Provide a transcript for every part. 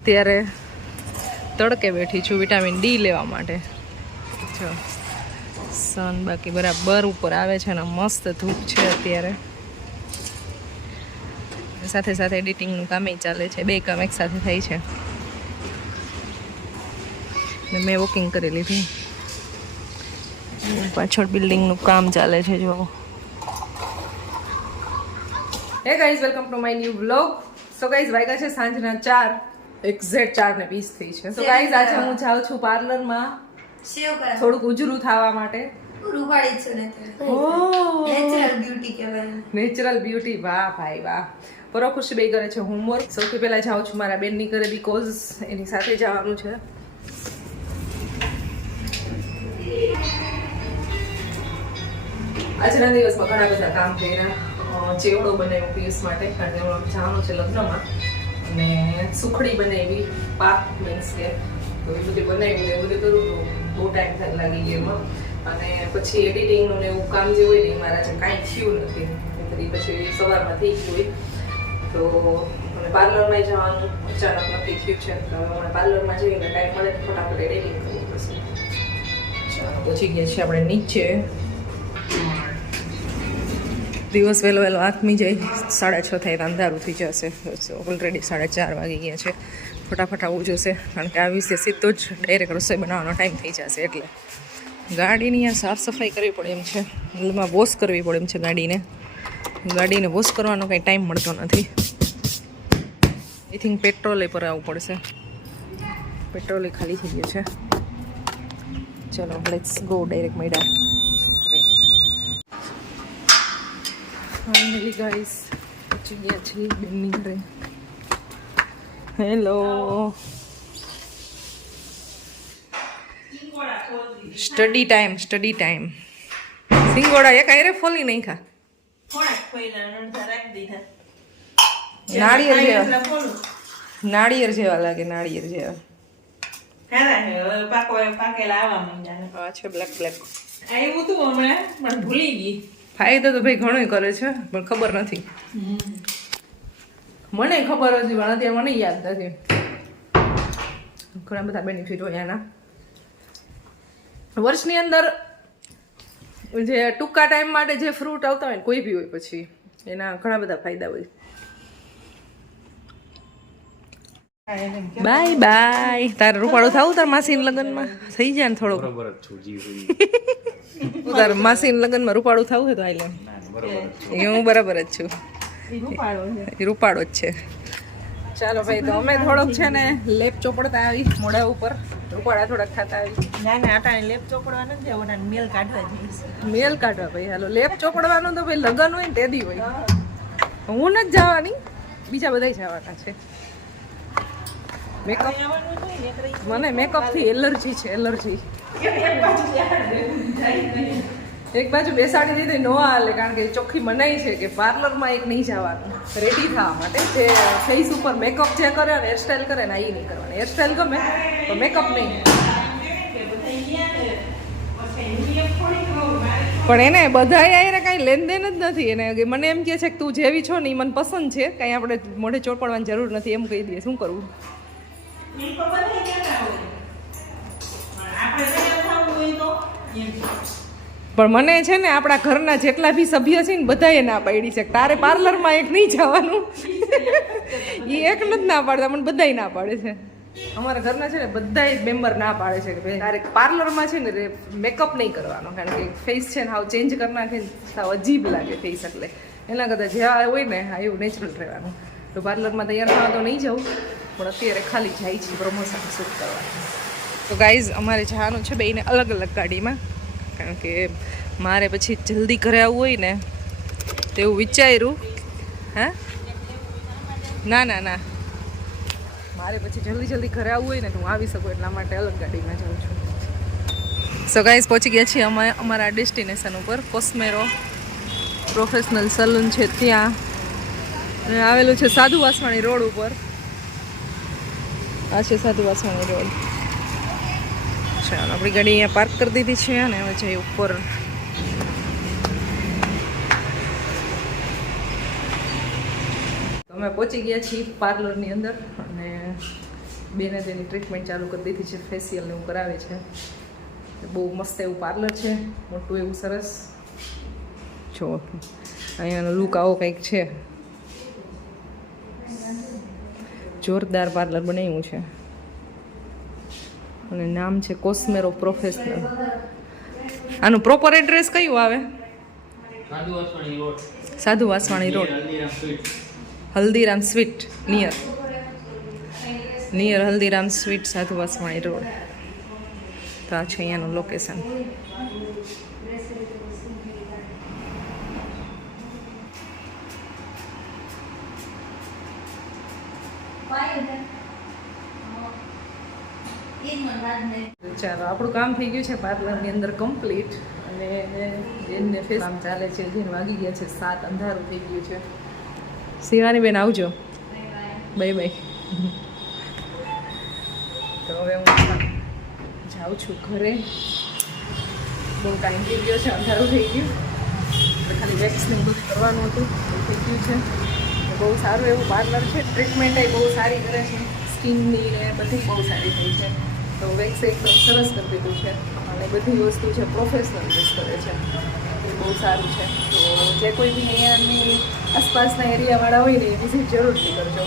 અત્યારે તડકે બેઠી છું વિટામિન ડી લેવા માટે. જો, સન બાકી બરાબર ઉપર આવે છે અને મસ્ત ધૂપ છે અત્યારે. સાથે સાથે એડિટિંગનું કામ ચાલે છે, બે કામ એક સાથે થાય છે. ને મેં વોકિંગ કરી લીધી. પાછળ બિલ્ડિંગનું કામ ચાલે છે, જો. Hey guys welcome to my new blog so guys વાગ્યા છે સાંજના ચાર. એક્ઝેક્ટ ચાર ને વીસ થઈ છે. તો ગાઈઝ આજે હું જાઉં છું પાર્લરમાં. થોડુંક ઉજળું થવા માટે. નેચરલ બ્યુટી વાહ ભાઈ વાહ. પરો ખુશી બે કરે છે હોમવર્ક સૌથી પહેલા જાઉં છું મારા બેનની ઘરે બીકોઝ એની સાથે જવાનું છે. આજના દિવસમાં ઘણા બધા કામ કર્યા. રહ્યા ચેવડો બનાવ્યો પિયુષ માટે. કારણ કે જવાનું છે લગ્નમાં. અને સુખડી બનાવી, પાક મીન્સ કે તો એ બધી બનાવી ને એ બધું કરું તો બહુ ટાઈમ થાય લાગી ગયો એમાં. અને પછી એડિટિંગનું ને એવું કામ જે હોય ને મારા જે કાંઈ થયું નથી. પછી સવારમાં થઈ ગયું હોય. તો મને પાર્લરમાં જવાનું અચાનક નથી થયું છે. તો મને પાર્લરમાં જઈને ટાઈમ મળે ફટાફટ એડિટિંગ કરવું પછી પહોંચી ગયા છીએ આપણે નીચે. દિવસ વહેલો વહેલો આથમી જાય સાડા છ થાય અંધારું થઈ જશે. ઓલરેડી સાડા ચાર વાગી ગયા છે. ફટાફટ આવવું જોશે. કારણ કે આ વિશે સીધો જ ડાયરેક્ટ રસોઈ બનાવવાનો ટાઈમ થઈ જશે એટલે. ગાડીની આ સાફ સફાઈ કરવી પડે એમ છે. એમાં વોશ કરવી પડે એમ છે ગાડીને. ગાડીને વોશ કરવાનો કંઈ ટાઈમ મળતો નથી. આઈ થિંક પેટ્રોલે પર આવવું પડશે. પેટ્રોલે ખાલી થઈ ગયું છે. ચલો લેટ્સ ગો ડાયરેક્ટ મેડા ફાઇનલી ગાઈસ પહોંચી ગયા છીએ બેનની ઘરે hello study time study time સિંગોડા એક આયરે ફોલી નહીં ખા નાળિયેર જેવા. નાળિયેર જેવા લાગે નાળિયેર જેવા. આ છે બ્લેક બ્લેક ફાયદો તો ભાઈ ઘણોય કરે છે પણ ખબર નથી. મને ખબર હતી પણ અત્યારે મને યાદ નથી. ઘણા બધા બેનિફિટ હોય એના વર્ષની અંદર જે ટૂંકા ટાઈમ માટે જે ફ્રૂટ આવતા હોય ને કોઈ બી હોય પછી એના ઘણા બધા ફાયદા હોય. બાય બાય તારે રૂપાળું થવું તાર માસી લગ્નમાં? થઈ જાય ને થોડુંક? તાર માસીન લગ્નમાં રૂપાળું થવું હોય તો આઈ લે. એ હું બરાબર જ છું. એ રૂપાળો જ છે. ચાલો ભાઈ તો અમે થોડોક છે ને લેપ ચોપડતા આવી મોઢા ઉપર. રૂપાળા થોડાક ખાતા આવી. મેલ કાઢવા ભાઈ હાલો. લેપ ચોપડવાનું તો ભાઈ લગન હોય ને તેદી હોય. હું નથી જવાની. બીજા બધા જવાના છે. મેકઅપ મને મેકઅપથી એલર્જી છે એલર્જી એક બાજુ બેસાડી દીધી, નો હાલે, કારણ કે ચોખ્ખી મનાઈ છે કે પાર્લરમાં એક નહીં જવાનું. રેડી થવા માટે જે ફેસ ઉપર મેકઅપ જે કરે અને હેરસ્ટાઈલ કરે ને એ નહીં કરવાની. હેરસ્ટાઈલ ગમે તો મેકઅપ નહીં. પણ એને બધા અહીંયા કાંઈ લેનદેન જ નથી. એને મને એમ કહે છે કે તું જેવી છો ને એ મને પસંદ છે, કાંઈ આપણે મોઢે ચોપડવાની જરૂર નથી, એમ કહી દઈએ. શું કરવું? પણ મને છે ને આપણા ઘરના જેટલા બી સભ્ય છે ને બધાએ ના પાડી છે. તારે પાર્લરમાં એક નહીં જવાનું. એ એક નથી ના પાડતા, મને બધાય ના પાડે છે. અમારા ઘરના છે ને બધાય મેમ્બર ના પાડે છે કે ભાઈ, તારે પાર્લરમાં છે ને મેકઅપ નહીં કરવાનો, કારણ કે ફેસ છે ને હાવ ચેન્જ કરી નાખે સાવ અજીબ લાગે ફેસ એટલે. એના કરતાં જે હોય ને, એવું નેચરલ રહેવાનું. તો પાર્લરમાં તૈયાર થવા તો નહીં જવું પણ અત્યારે ખાલી જાય છે પ્રમોશન શૂટ કરવા તો ગાઈઝ અમારે જવાનું છે બેને અલગ અલગ ગાડીમાં. કારણ કે મારે પછી જલ્દી ઘરે આવવું હોય ને તેવું વિચાર્યું. હા? ના ના ના. મારે પછી જલ્દી જલ્દી ઘરે આવવું હોય ને હું આવી શકું એટલા માટે અલગ ગાડીમાં જાઉં છું. સો ગાઈઝ પહોંચી ગયા છીએ અમે અમારા ડેસ્ટિનેશન ઉપર, કોસ્મેરો પ્રોફેશનલ સલૂન છે ત્યાં. અને આવેલું છે સાધુ વાસવાણી રોડ ઉપર. આ છે સાધુ વાસવાણી રોડ. ચાલો આપણી ગાડી અહીંયા પાર્ક કરી દીધી છે અને હવે જઈ ઉપર. અમે પહોંચી ગયા છીએ પાર્લરની અંદર અને બેને તેની ટ્રીટમેન્ટ ચાલુ કરી દીધી છે. ફેશિયલ એવું કરાવે છે. બહુ મસ્ત એવું પાર્લર છે. મોટું એવું સરસ. જો, અહીંયાનો લુક આવો કંઈક છે. જોરદાર પાર્લર બનાવ્યું છે. અને નામ છે કોસ્મેરો પ્રોફેશનલ. આનું પ્રોપર એડ્રેસ કયું આવે? Sadhu Vaswani road. Haldiram sweet. Near. Near Haldiram sweet Sadhu Vaswani road. તો આ છે અહીંયાનું લોકેશન ચાલો, આપણું કામ થઈ ગયું છે પાર્લરની અંદર કમ્પ્લીટ અને બેનને ફેસ કામ ચાલે છે, જેને વાગી ગયા છે સાત, અંધારું થઈ ગયું છે. શિવાની બેન આવજો. બાય બાય તો હવે હું જાઉં છું ઘરે. બહુ ટાઈમ થઈ ગયો છે, અંધારું થઈ ગયું. ખાલી વેક્સિંગ બધું કરવાનું હતું થઈ ગયું છે. બહુ સારું એવું પાર્લર છે ટ્રીટમેન્ટ બહુ સારી કરે છે. સ્કિનની ને બધી બહુ સારી થઈ છે. તો વેક્સ એકદમ સરસ કરી દીધું છે. અને બધી વસ્તુ છે પ્રોફેશનલ યુઝ કરે છે, એ બહુ સારું છે. તો જે કોઈ બી અહીંયાની આસપાસના એરિયાવાળા હોય ને, એ વિઝિટ જરૂરથી કરજો.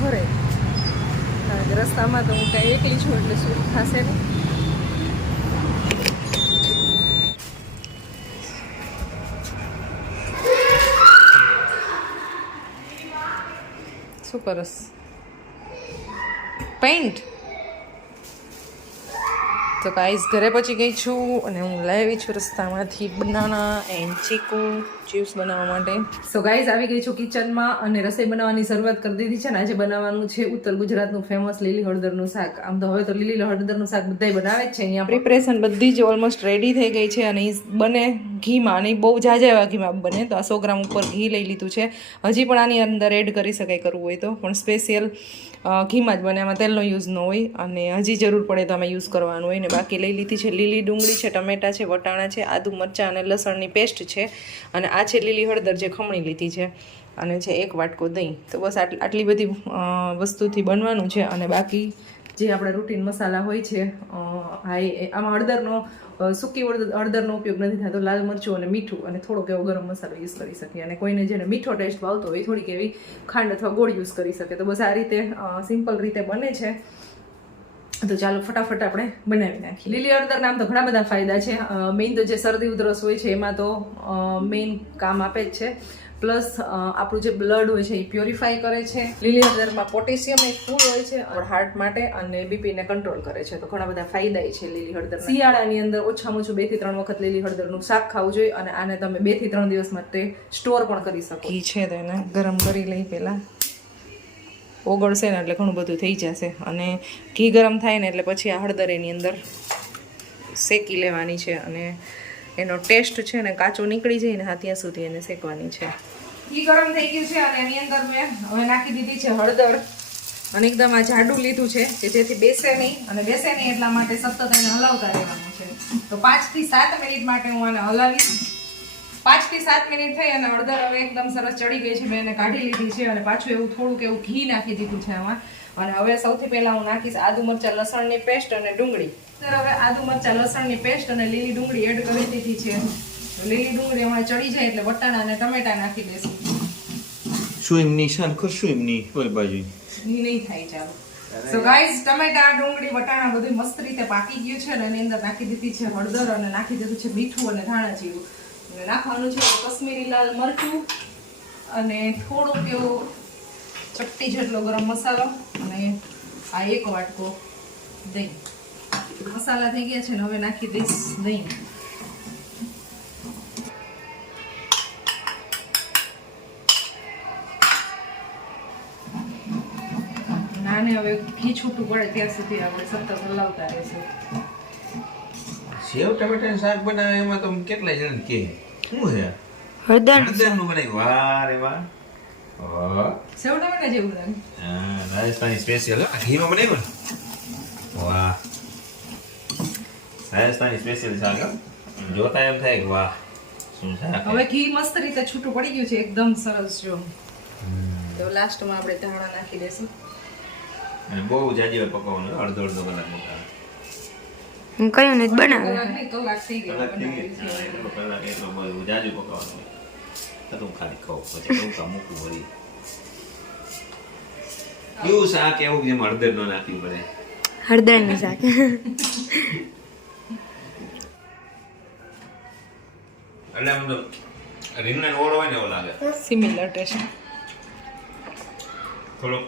ઘરે. રસ્તામાં તો હું કાંઈ એકલી છું, એટલે શું થશે નહીં. શું કરસ પેન્ટ તો કાઈસ ઘરે પહોંચી ગઈ છું અને હું લાવી છું રસ્તામાંથી બનાના એન્ડ ચીકુ જ્યુસ બનાવવા માટે. સો ગાઈઝ આવી ગઈ છું કિચનમાં અને રસોઈ બનાવવાની શરૂઆત કરી દીધી છે ને આજે બનાવવાનું છે ઉત્તર ગુજરાતનું ફેમસ લીલી હળદરનું શાક. આમ તો હવે તો લીલી હળદરનું શાક બધાય બનાવે જ છે અહીંયા પ્રિપરેશન બધી જ ઓલમોસ્ટ રેડી થઈ ગઈ છે અને બને ઘીમાં અને બહુ જાજા એવા ઘીમાં બને. તો આ સો ગ્રામ ઉપર ઘી લઈ લીધું છે. હજી પણ આની અંદર એડ કરી શકાય કરવું હોય તો. પણ સ્પેશિયલ ઘીમાં જ બને. આમાં તેલનો યુઝ ન હોય અને હજી જરૂર પડે તો આમાં યુઝ કરવાનું હોય. ને બાકી લઈ લીધી છે લીલી ડુંગળી છે, ટમેટા છે, વટાણા છે, આદુ મરચાં અને લસણની પેસ્ટ છે. અને આ છે લીલી હળદર જે ખમણી લીધી છે અને છે એક વાટકો દહીં. તો બસ આટલી બધી વસ્તુથી બનવાનું છે અને બાકી જે આપણા રૂટીન મસાલા હોય છે હાઈ આમાં હળદરનો સૂકી હળદર હળદરનો ઉપયોગ નથી થતો, લાલ મરચું અને મીઠું અને થોડોક એવો ગરમ મસાલો યુઝ કરી શકીએ. અને કોઈને જેને મીઠો ટેસ્ટ ભાવતો હોય થોડીક એવી ખાંડ અથવા ગોળ યુઝ કરી શકે. તો બસ આ રીતે સિમ્પલ રીતે બને છે. તો ચાલો ફટાફટ આપણે બનાવી નાખીએ. લીલી અડદર નામ તો ઘણા બધા ફાયદા છે. મેઇન તો જે શરદી ઉધરસ હોય છે, એમાં તો મેઇન કામ આપે જ છે. પ્લસ આપણું જે બ્લડ હોય છે, એ પ્યોરિફાય કરે છે. લીલી હળદરમાં પોટેશિયમ એ ફૂલ હોય છે હાર્ટ માટે અને બીપીને કંટ્રોલ કરે છે. તો ઘણા બધા ફાયદા છે લીલી હળદર શિયાળાની અંદર ઓછામાં ઓછું બેથી ત્રણ વખત લીલી હળદરનું શાક ખાવું જોઈએ અને આને તમે બેથી ત્રણ દિવસ માટે સ્ટોર પણ કરી શકો. ઘી છે તો ગરમ કરી લઈ પહેલાં. ઓગળશે ને એટલે ઘણું બધું થઈ જશે. અને ઘી ગરમ થાય ને એટલે પછી આ હળદર એની અંદર શેકી લેવાની છે અને એનો ટેસ્ટ છે ને કાચો નીકળી જાય ને હા, ત્યાં સુધી એને શેકવાની છે. ઘી ગરમ થઈ ગયું છે અને એની અંદર મેં હવે નાખી દીધી છે હળદર. અને એકદમ આ જાડું લીધું છે કે જેથી બેસે નહીં અને બેસે નહીં એટલા માટે સતત એને હલાવતા રહેવાનું છે. તો પાંચથી સાત મિનિટ માટે હું આને હલાવીશ. પાંચથી સાત મિનિટ થઈ અને હળદર હવે એકદમ સરસ ચડી ગઈ છે. મેં એને કાઢી લીધી છે અને પાછું એવું થોડુંક એવું ઘી નાખી દીધું છે આમાં. અને હવે સૌથી પહેલા હું નાખીશ આદુ મરચાં લસણની પેસ્ટ અને ડુંગળી. સર હવે આદુ મરચાં લસણની પેસ્ટ અને લીલી ડુંગળી એડ કરી દીધી છે. લીલી ડુંગળી એમાં ચડી જાય એટલે વટાણા અને ટમેટા નાખી દેશું શું એમ નિશાન કરશું એમની કોઈ બાજુ નહીં થાય ચાલો. સો ગાઈઝ ટમેટા ડુંગળી વટાણા બધું મસ્ત રીતે પાકી ગયું છે અને એની અંદર નાખી દીધી છે હળદર અને નાખી દીધું છે મીઠું અને ધાણા જીરું. અને નાખવાનું છે કશ્મીરી લાલ મરચું અને થોડુંક એવો ચપટી જેટલો ગરમ મસાલો અને આ એક વાટકો દહીં. મસાલા થઈ ગયા છે ને હવે નાખી દઈશ દહીં. નાને હવે ઘી છૂટું પડે ત્યાં સુધી આપણે સતત હલાવતા રહેશું. સેવ, ટમેટાનું શાક બનાવે એમાં તો કેટલા જણ કે શું છે? હળદર. હળદરનું બનાવ્યું. વાહ રે વાહ. રાજસ્થાની સ્પેશિયલ ઘીમાં બનાવ્યું વાહ. રાજસ્થાની સ્પેશિયલ શાક. જોતા એમ થાય કે વાહ શું શાક હવે ઘી મસ્ત રીતે છૂટું પડી ગયું છે એકદમ સરસ જો. તો લાસ્ટમાં આપણે ધાણા નાખી દઈશું. અને બહુ જાજી પકવવાનું અડધો અડધો કલાક પકાવવાનું હું કયું નથી બનાવે. મૂકવું શાક એવું જેમ હળદર ન નાખવી પડે. હળદરની શાક. એટલે આમ તો ઓળો હોય ને એવો લાગે. સિમિલર ટેસ્ટ થોડો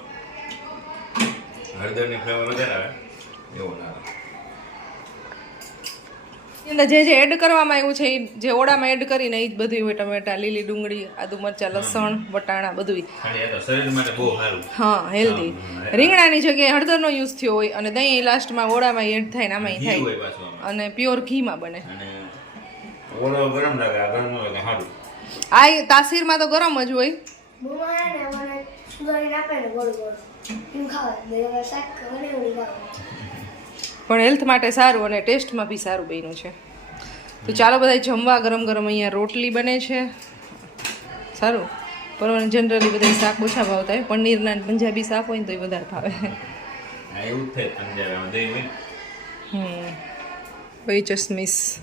હળદરની ફ્લેવર વધારે આવે એવો લાગે. અંદર જે જે એડ કરવામાં આવ્યું છે એ જે ઓળામાં એડ કરીને એ જ બધું હોય ટમેટા લીલી ડુંગળી આદુ મરચાં લસણ વટાણા બધું ખાલી આ તો શરીર માટે બહુ સારું. હા હેલ્ધી રીંગણાની જગ્યાએ હળદરનો યુઝ થયો હોય અને દહીં લાસ્ટમાં ઓળામાં એડ થાય ને આમાં થાય. અને પ્યોર ઘીમાં બને. આ તાસીરમાં તો ગરમ જ હોય. બુમાને મને ને ગોળ ગોળ. ખાવા મેં શાક ઘણી ઘણી ખાવા પણ હેલ્થ માટે સારું અને ટેસ્ટમાં બી સારું બન્યું છે. તો ચાલો બધા જમવા ગરમ ગરમ અહીંયા રોટલી બને છે. સારું. પણ જનરલી બધા શાક ઓછા ભાવતા હોય પનીરના પંજાબી શાક હોય ને તો એ વધારે ભાવે. થાય. હમ. વહી ચશ્મીસ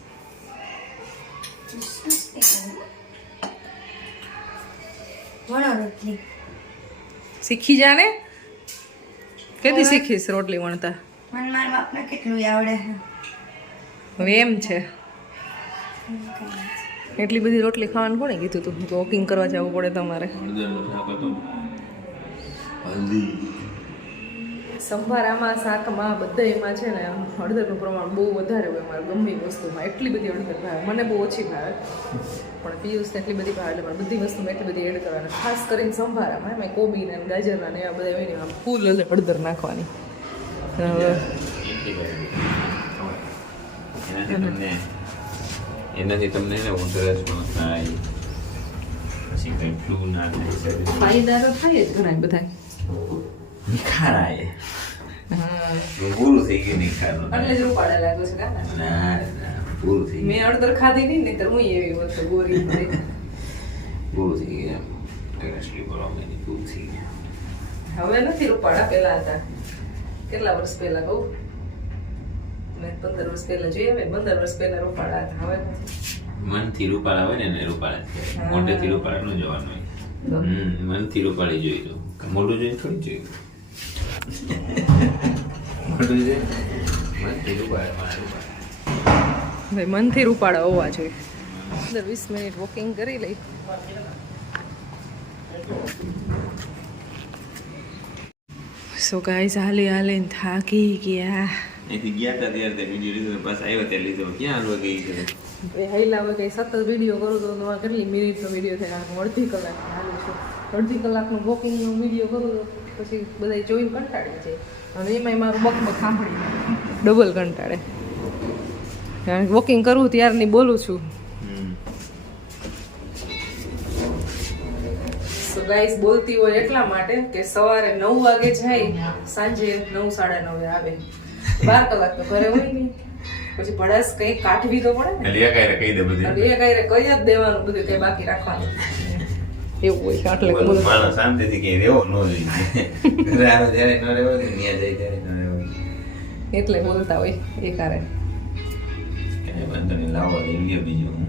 વણો રોટલી. શીખી જાને? કેથી શીખીશ રોટલી વણતા? મને મારા બાપને કેટલું આવડે છે. હવે એમ છે. એટલી બધી રોટલી ખાવાનું કોણે કીધું તું? વોકિંગ કરવા જવું પડે તમારે. સંભાર આમાં શાકમાં બધા એમાં છે ને હળદરનું પ્રમાણ બહુ વધારે હોય અમારે ગમે વસ્તુમાં. એટલી બધી હળદર ભાવે. મને બહુ ઓછી ભાવે. પણ પિયુષને એટલી બધી ભાવે એટલે બધી વસ્તુમાં એટલી બધી એડ કરવાની. ખાસ કરીને સંભારામાં, એમાં કોબીને ગાજરના ને એવા બધા હોય ને, આમ ફૂલ હળદર નાખવાની. એનાથી તમને એનાથી તમને ને ઉધરસ પણ થાય પછી કઈ ફ્લૂ ના થાય તો થાય જ ઘણા બધા નિખાર આવે હા પૂરું થઈ ગયું નિખારનું એટલે જ રૂપાળા લાગો છે ના ના પૂરું થઈ મેં અડધર ખાધી નહીં નહીં તો હું એવી વસ્તુ ગોરી પૂરું થઈ ગયું માંડી પૂરું થઈ ગયું હવે નથી રૂપાળા પહેલા હતા કેટલા વર્ષ પહેલા બહુ મેં પંદર વર્ષ પહેલા જોઈએ મેં પંદર વર્ષ પહેલા રૂપાળા હતા હવે નથી. મનથી રૂપાળા હોય ને એને રૂપાળા કહેવાય. મોઢેથી રૂપાળા નું જોવાનું હોય. મનથી રૂપાળી જોઈ લો મોઢું જોઈ થોડી જોયું. મોઢું જોઈ મનથી રૂપાળા મારા રૂપાળા. ભાઈ મનથી રૂપાળા હોવા જોઈએ. પંદર વીસ મિનિટ વોકિંગ કરી લઈ. સો ગાઈસ હાલી હાલીને થાકી ગયા. અહીંથી ગયા હતા ત્યારે તે વીડિયો લીધો પાછા આવ્યા ત્યારે લીધો. ક્યાં હાલવા ગઈ છે? હવે કંઈ સતત વીડિયો કરું તો તમારે કેટલી મિનિટનો વીડિયો થાય કે અડધી કલાક હાલું છું. અડધી કલાકનો વોકિંગનો વીડિયો કરું પછી બધા જોઈને કંટાળી જાય. અને એમાંય મારું બક બક સાંભળી ડબલ કંટાળે. કારણ કે વોકિંગ કરું ત્યારની બોલું છું. હમ ગાઈસ બોલતી હોય એટલા માટે કે સવારે નવ વાગે જાય સાંજે નવ સાડા નવે આવે. બાર કલાક તો ઘરે હોય નહીં. પછી ભડાસ કઈ કાઢવી તો પડે ને. એટલે એકાયરે કહી દે બધું. એ કાંઈ કહી જ દેવાનું બધું કંઈ બાકી રાખવાનું. એવું હોય એટલે બધું બધું માણસ શાંતિથી ક્યાંય રહેવો ન જોઈએ. ઘરે આવે ત્યારે ન રહેવો ને ત્યાં જાય ત્યારે ન રહેવો એટલે બોલતા હોય એ કારણે. કાંઈ વાંધો નહીં લાવો લઈ બીજું.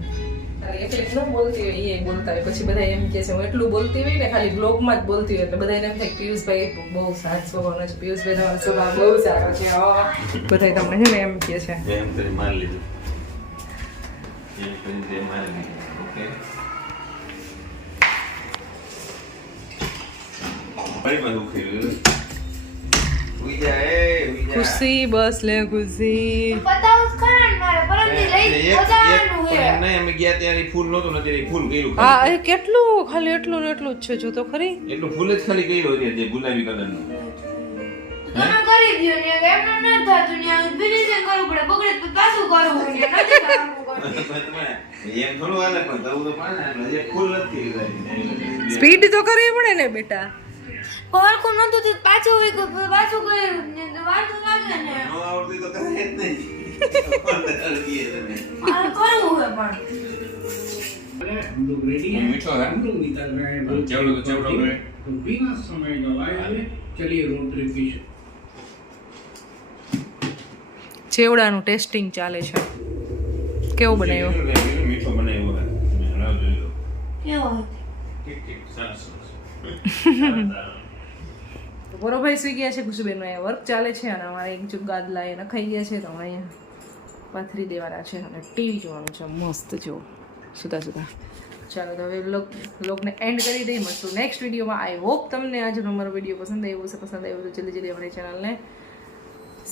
અને ન બોલતી હોય એ બોલતા હોય. પછી બધા એમ કહે છે હું એટલું બોલતી હોય ને ખાલી બ્લોગમાં જ બોલતી હોય. એટલે બધા એમ થાય કે પિયુષભાઈ બહુ સાથ સ્વભાવનો છે. પિયુષભાઈ તમારો સ્વભાવ બહુ સારો છે. બધા તમને છે ને એમ કે છે. એમ કરી મારી લીધું. એમ મારી લીધું. ઓકે? ખુશી બસ લે ખુશી. પતાવું ખરા લઈ એક- પતાવવાનું પણ છે એમ. નહીં, અમે ગયા ત્યારે ફૂલ નહોતું નથી ફૂલ કર્યું હા એ કેટલું? ખાલી એટલું ને એટલું જ છે જો તો ખરી? એટલું ફૂલ જ ખાલી કર્યું જે ગુલાબી કલરનું. તમે કરી દ્યો ને એમ ન થતું ને ફિનિશિંગ કરવું પડે. બગડે પાછું કરવું પડે નથી એમ થોડું હાલે પણ થવું તો પડે હજી ફૂલ નથી સ્પીડ તો કરવી પડે ને બેટા. હરખું નતું પાછું પાછું કર્યું. ને તો લાગે ને ન. તો કરે જ નહીં. કરી દઈએ તમે. મારે કરવું હોય પણ हम लोग रेडी हैं मीठो है? हम लोग निकल रहे हैं रोड चलो, ट्रिप चलो, पर। चलो। तो बिना समय गवाए चलिए रोड ट्रिप की ચેવડાનું ટેસ્ટિંગ ચાલે છે કેવું બનાવ્યો મીઠો બનાવ્યો હે મેં હરાવ જોઈ લો કેવો હતો? ઠીક ઠીક સરસ સરસ તો પોરોભાઈ સુઈ ગયા છે ખુશીબેનનો અહીંયા વર્ક ચાલે છે અને અમારે એક ચૂક ગાદલા એ નખાઈ ગયા છે તો અમે અહીંયા પાથરી દેવાના છે અને ટીવી જોવાનું છે. મસ્ત જો. સુતા સુતા ચાલો, તો હવે લોક, લોકને એન્ડ કરી દઈ મળશું નેક્સ્ટ વિડીયોમાં આઈ હોપ તમને આજનો અમારો વીડિયો પસંદ આવ્યો હશે. પસંદ આવ્યો તો જલ્દી જલ્દી અમારી ચેનલને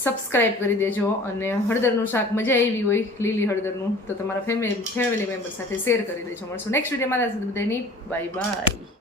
સબસ્ક્રાઈબ કરી દેજો અને હળદરનું શાક મજા આવી હોય, લીલી હળદરનું, તો તમારા ફેમિલી ફેમિલી મેમ્બર સાથે શેર કરી દેજો. મળશું નેક્સ્ટ વિડીયોમાં. બધાની બાય બાય